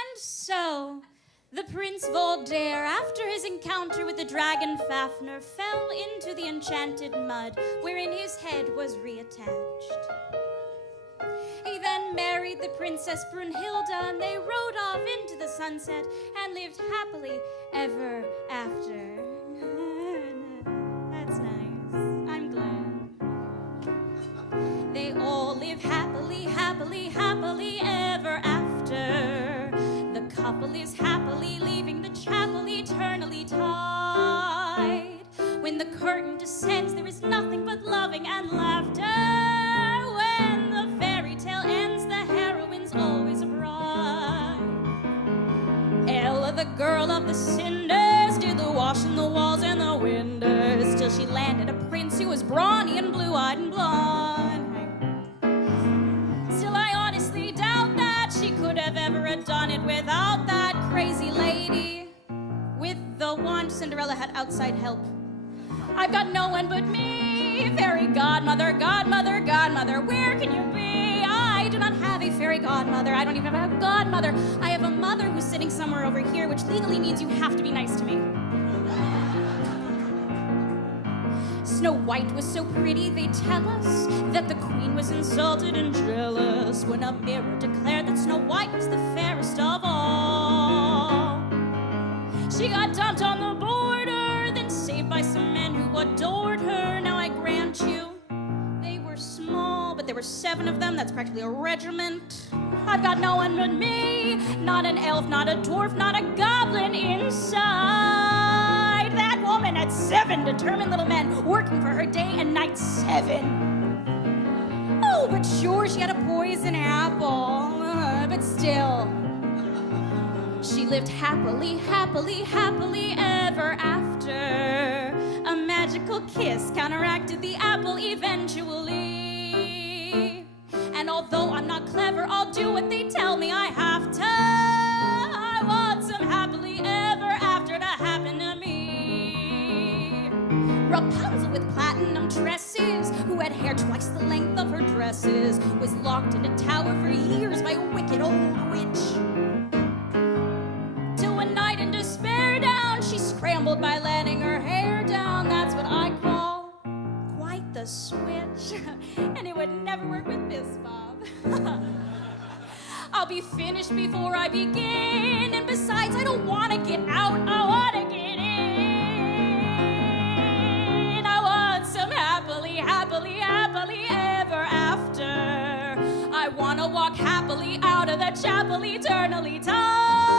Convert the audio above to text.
And so, the Prince Voltaire, after his encounter with the dragon Fafnir, fell into the enchanted mud, wherein his head was reattached. He then married the Princess Brunhilde, and they rode off into the sunset and lived happily ever after. That's nice. I'm glad. They all live happily, happily, happily ever after. The couple is happily leaving the chapel eternally tied. When the curtain descends, there is nothing but loving and laughter. When the fairy tale ends, the heroine's always a bride. Ella, the girl of the cinders, did the washing, the walls, and the windows, till she landed a prince who was brawny and blue-eyed and blonde. Still, I honestly doubt that she could have ever done it without that crazy lady with the wand. Cinderella had outside help. I've got no one but me, fairy godmother, godmother, godmother, where can you be? I do not have a fairy godmother. I don't even have a godmother. I have a mother who's sitting somewhere over here, which legally means you have to be nice to me. Snow White was so pretty, they tell us that the queen was insulted and jealous when a mirror declared that Snow White was the fairest of all. She got dumped on the border, then saved by some men who adored her. Now I grant you, they were small, but there were 7 of them. That's practically a regiment. I've got no one but me, not an elf, not a dwarf, not a goblin inside. That woman had 7 determined little men working for her day and night. 7. Oh, but sure, she had a poison apple, but still. She lived happily, happily, happily ever after. A magical kiss counteracted the apple eventually. And although I'm not clever, I'll do what they tell me I have to. I want some happily ever after to happen to me. Rapunzel with platinum tresses, who had hair twice the length of her dresses, was locked in a tower for years by a wicked old witch. One night in despair down, she scrambled by letting her hair down. That's what I call quite the switch. And it would never work with this, Bob. I'll be finished before I begin. And besides, I don't want to get out, I want to get in. I want some happily, happily, happily ever after. I want to walk happily out of the chapel eternally tied.